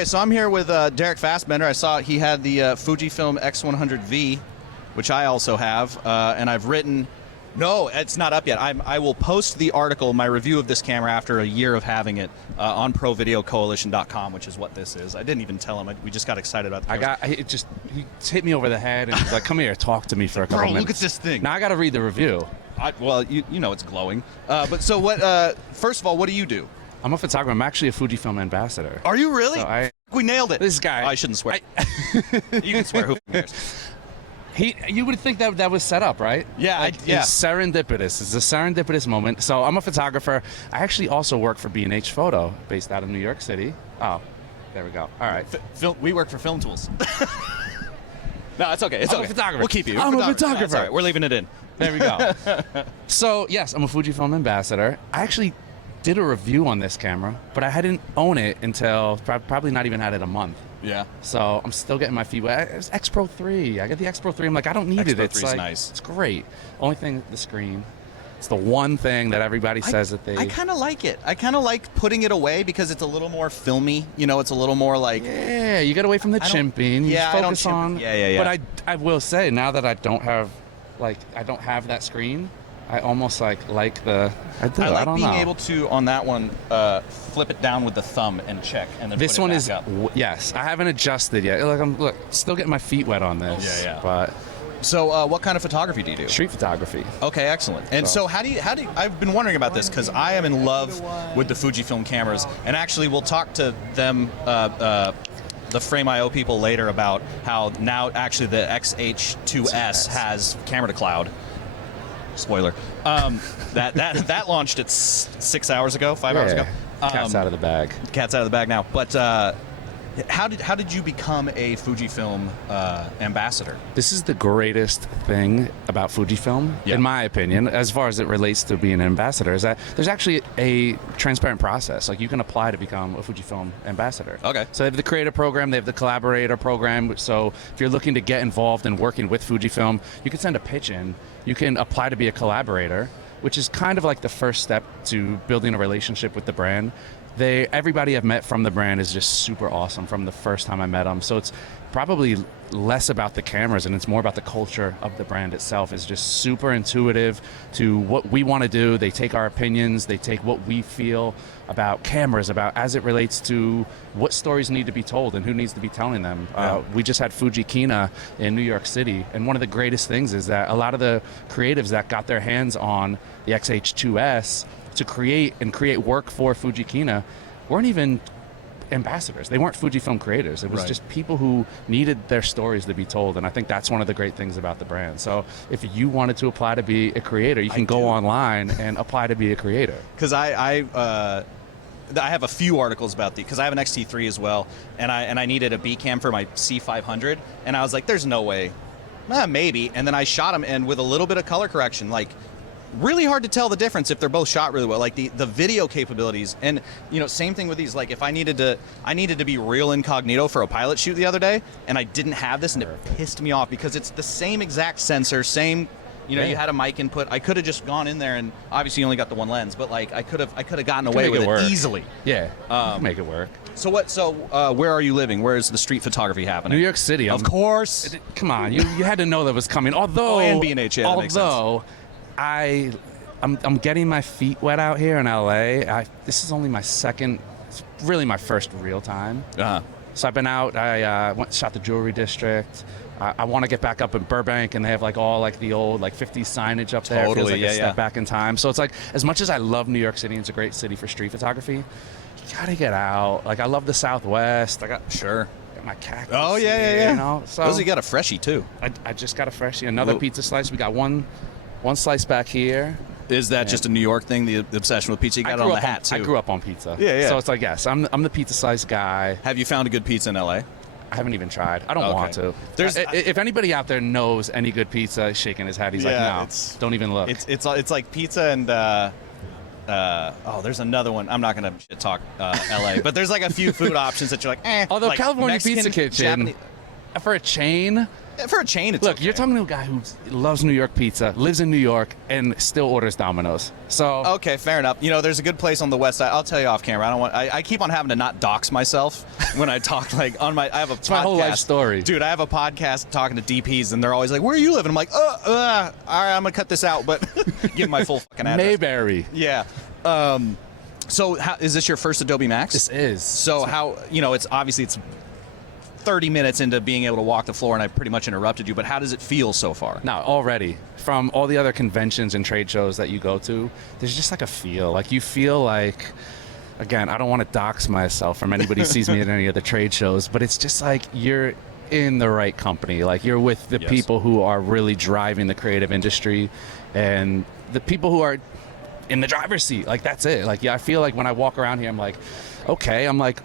Okay, so I'm here with Derek Fahsbender. I saw he had the Fujifilm X100V, which I also have, and I've written... No, it's not up yet. I will post the article, my review of this camera after a year of having it on ProVideoCoalition.com, which is what this is. I didn't even tell him. We just got excited about the He hit me over the head and he's like, come here, talk to me for a couple minutes. Look at this thing. Now I got to read the review. Well, you know it's glowing. But so what? First of all, what do you do? I'm a photographer. I'm actually a Fujifilm ambassador. Are you really? So we nailed it. This guy. Oh, I shouldn't swear. You can swear. Who cares? You would think that was set up, right? Yeah, It's serendipitous. It's a serendipitous moment. So I'm a photographer. I actually also work for B&H Photo, based out of New York City. Oh, there we go. All right. We work for Film Tools. No, it's okay. It's okay. I'm a photographer. We'll keep you. I'm a photographer. That's all right. We're leaving it in. There we go. So yes, I'm a Fujifilm ambassador. I actually did a review on this camera, but I hadn't owned it until probably not even had it a month. Yeah. So I'm still getting my feet wet. It's X Pro 3. I got the X Pro 3. I'm like, I don't need it. X Pro 3 is like, nice. It's great. Only thing, the screen. It's the one thing that everybody says that they... I kind of like it. I kind of like putting it away because it's a little more filmy. You know, it's a little more like... Yeah, you get away from the chimping. You focus on... Yeah. But I will say, now that I don't have that screen, I almost like the... I like being able to, on that one, flip it down with the thumb and check, and then this put it one back is up. Yes, I haven't adjusted yet. Like I'm still getting my feet wet on this. Yeah. But so, what kind of photography do you do? Street photography. Okay, excellent. And so how do you? I've been wondering about this because I am in love with the Fujifilm cameras, and actually we'll talk to them. The Frame.io people later about how now actually the XH2S has camera to cloud. Spoiler. That launched at 6 hours ago, 5 hours ago. Cat's out of the bag. Cat's out of the bag now. But how did you become a Fujifilm ambassador? This is the greatest thing about Fujifilm, in my opinion, as far as it relates to being an ambassador, is that there's actually a transparent process. Like, you can apply to become a Fujifilm ambassador. Okay. So they have the creator program, they have the collaborator program. So if you're looking to get involved in working with Fujifilm, you can send a pitch in. You can apply to be a collaborator, which is kind of like the first step to building a relationship with the brand. Everybody I've met from the brand is just super awesome from the first time I met them. So it's probably less about the cameras and it's more about the culture of the brand itself. It's just super intuitive to what we want to do. They take our opinions, they take what we feel about cameras, about as it relates to what stories need to be told and who needs to be telling them. We just had Fuji Kina in New York City, and one of the greatest things is that a lot of the creatives that got their hands on the XH2S to create work for Fuji Kina weren't even ambassadors. They weren't Fujifilm creators. It was just people who needed their stories to be told, and I think that's one of the great things about the brand. So if you wanted to apply to be a creator, you can go online and apply to be a creator. Because I have a few articles about because I have an XT3 as well, and I needed a B cam for my C500, and I was like, there's no way. Maybe. And then I shot them, and with a little bit of color correction, like, really hard to tell the difference if they're both shot really well. Like the video capabilities, and same thing with these. Like if I needed to be real incognito for a pilot shoot the other day, and I didn't have this, and it pissed me off because it's the same exact sensor, same. You had a mic input. I could have just gone in there, and obviously you only got the one lens, but like I could have gotten away with it easily. Yeah, you can make it work. So what? So where are you living? Where is the street photography happening? New York City, of course. Come on, you had to know that was coming. Although and B&H, that makes sense. I'm getting my feet wet out here in LA. This is only my second, it's really my first real time. So I've been out, I shot the Jewelry District. I want to get back up in Burbank, and they have like all like the old like 50s signage up there. Totally, it feels like a step back in time. So it's like, as much as I love New York City, it's a great city for street photography, you gotta get out. Like I love the Southwest. I got my cactus. Oh yeah. You know, so you got a freshie too. I just got a freshie. Another pizza slice. We got one slice back here. Is that just a New York thing, the obsession with pizza? You got it on the hat, too. I grew up on pizza. Yeah. So it's like, yes, I'm the pizza slice guy. Have you found a good pizza in L.A.? I haven't even tried. I don't want to. If anybody out there knows any good pizza, he's shaking his head. He's like, no, don't even look. It's like pizza and... there's another one. I'm not going to talk L.A., but there's like a few food options that you're like, Although like California Mexican, Pizza Kitchen, Japanese, for a chain... For a chain, it's Look, okay. you're talking to a guy who loves New York pizza, lives in New York, and still orders Domino's. So Okay, fair enough. You know, there's a good place on the west side. I'll tell you off camera. I don't want. I keep on having to not dox myself when I talk. Like on my, I have a podcast. my whole life story. Dude. I have a podcast talking to DPs, and they're always like, "Where are you living?" I'm like, all right, I'm gonna cut this out, but give my full fucking address. Mayberry. Yeah. So, is this your first Adobe Max? This is. So how, you know, it's 30 minutes into being able to walk the floor, and I pretty much interrupted you, but how does it feel so far? Now, already, from all the other conventions and trade shows that you go to, there's just like a feel. Like, you feel like, again, I don't want to dox myself from anybody who sees me at any of the trade shows, but it's just like you're in the right company. Like, you're with the Yes. people who are really driving the creative industry, and the people who are in the driver's seat. Like, that's it. Like, yeah, I feel like when I walk around here, I'm like, okay, I'm like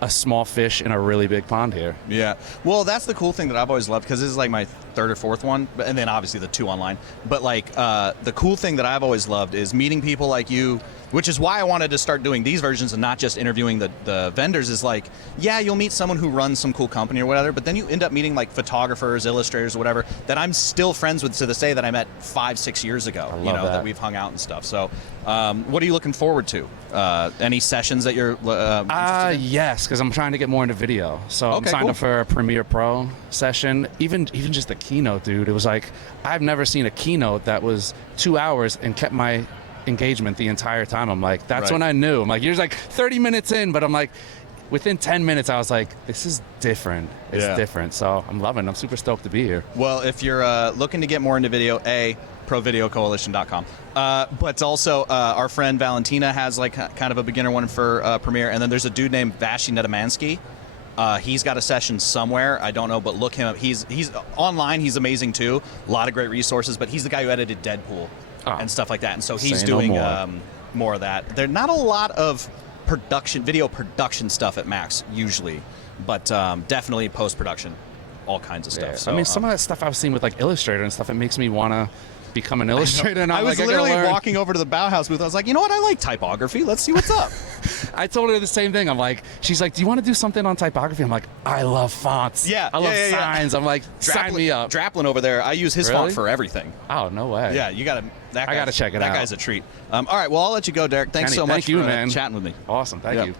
a small fish in a really big pond here. Yeah. Well, that's the cool thing that I've always loved, because this is like my third or fourth one, and then obviously the 2 online. But like the cool thing that I've always loved is meeting people like you, which is why I wanted to start doing these versions and not just interviewing the vendors. Is like, yeah, you'll meet someone who runs some cool company or whatever, but then you end up meeting like photographers, illustrators, whatever, that I'm still friends with to this day that I met 5-6 years ago. I love you know, that. we've hung out and stuff. So, what are you looking forward to? Any sessions that you're interested in? Yes, because I'm trying to get more into video. So I'm Okay, signed cool. up for a Premiere Pro session. Even just the keynote, dude. It was like, I've never seen a keynote that was 2 hours and kept my engagement the entire time. I'm like, that's Right. when I knew. I'm like, you're like 30 minutes in, but I'm like, within 10 minutes, I was like, this is different. It's Yeah. different. So I'm loving it. I'm super stoked to be here. Well, if you're looking to get more into video, provideocoalition.com. But also, our friend Valentina has like kind of a beginner one for Premiere, and then there's a dude named Vashi Netamansky. He's got a session somewhere. I don't know, but look him up. He's online. He's amazing too. A lot of great resources. But he's the guy who edited Deadpool and stuff like that. And so he's Say no doing more. more of that. There's not a lot of video production stuff at Max usually, but definitely post production, all kinds of stuff. Yeah. So, I mean, some of that stuff I've seen with like Illustrator and stuff, it makes me want to become an illustrator. And I I'm was like, I gotta literally learn. walking over to the Bauhaus booth. I was like, you know what? I like typography. Let's see what's up. I told her the same thing. I'm like, she's like, do you want to do something on typography? I'm like, I love fonts. Yeah, I love yeah. signs. I'm like, sign me up. Draplin over there. I use his font Really? for everything. Oh, no way. Yeah, you gotta. I gotta check it that out. That guy's a treat. All right, well, I'll let you go, Derek. Thanks Kenny, so much thank you, for man. chatting with me. Awesome. Thank Yeah. you.